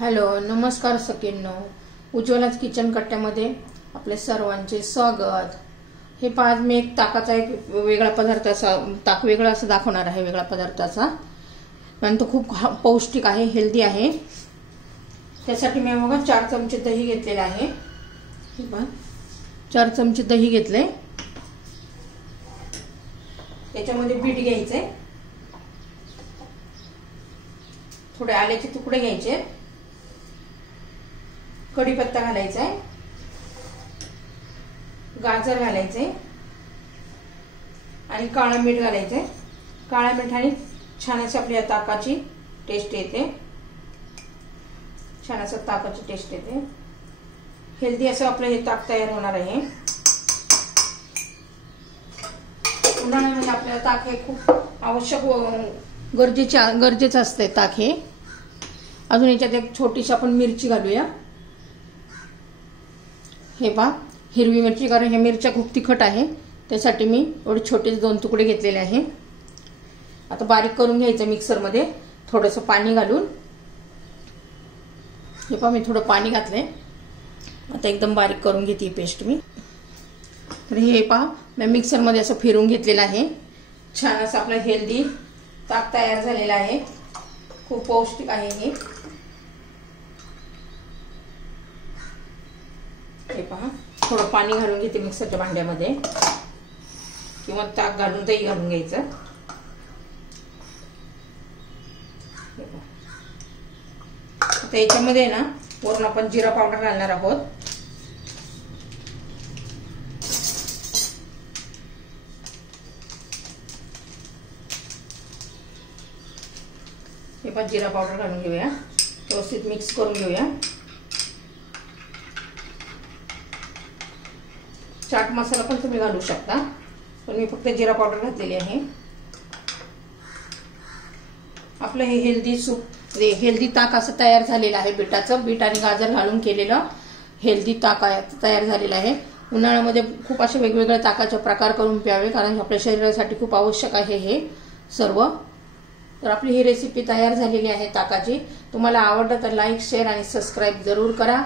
Hello नमस्कार सगळ्यांनो, उज्ज्वलाच kitchen कट्ट्यामध्ये आपले सर्वांचे स्वागत। हे आज मी एक ताकाचा एक वेगळा पदार्थाचा ताक वेगळा असं दाखवणार आहे। वेगळा पदार्थाचा पण तो खूप पौष्टिक आहे, हेल्दी आहे। त्यासाठी मी बघा 4 चमचे दही घेतलेले आहे। हे पहा 4 चमचे दही घेतले। त्याच्यामध्ये बीट घ्यायचे, थोडे आल्याचे तुकडे घ्यायचे, कढीपत्ता घालायचा आहे, गाजर घालायचे आणि काळा मीठ घालायचे। काळा मिठाने छान असं आपल्या ताकाची टेस्ट येते, छान असं ताकाची टेस्ट येते। हेल्दी असं आपलं हे ताक तयार होणार आहे। उन्हाळ्यामध्ये आपल्याला ताक हे खूप आवश्यक गरजेचं असते ताक हे। अजून याच्यात एक छोटीशी आपण मिरची घालूया। हे पहा हिरवी मिरची, कारण ह्या मिरच्या खूप तिखट आहे, त्यासाठी मी एवढे छोटे 2 तुकडे घेतलेले आहे। आता बारीक करून घ्यायचं मिक्सर मध्ये थोडंसं पाणी घालून। हे पहा मी थोडं पाणी घातलंय, आता एकदम बारीक करून घेते पेस्ट मी। तर हे पहा मी मिक्सर मध्ये असं फिरवून घेतलेलं आहे। छान असं आपलं हेल्दी ताक तयार झालेलं आहे, खूप पौष्टिक आहे हे। हे पहा थोडं पाणी घालून घेते मिक्सरच्या भांड्यामध्ये, किंवा ताक घालून दही घालून घ्यायचं। आता याच्यामध्ये ना वरून आपण जिरा पावडर घालणार आहोत। हे पहा जिरा पावडर घालून घेऊया, व्यवस्थित मिक्स करून घेऊया। चाट मसाला पण तुम्ही घालू शकता, पण मी फक्त जिरा पावडर घातलेली आहे। आपलं हे हेल्दी सूप हेल्दी ताक असं तयार झालेलं आहे। बीट आणि गाजर घालून केलेलं हेल्दी ताक तयार झालेलं आहे। उन्हाळ्यामध्ये खूप असे वेगवेगळे ताकाचे प्रकार करून प्यावे, कारण आपल्या शरीरासाठी खूप आवश्यक आहे हे सर्व। तर आपली ही रेसिपी तयार झालेली आहे ताकाची। तुम्हाला आवडलं तर लाईक, शेअर आणि सबस्क्राईब जरूर करा।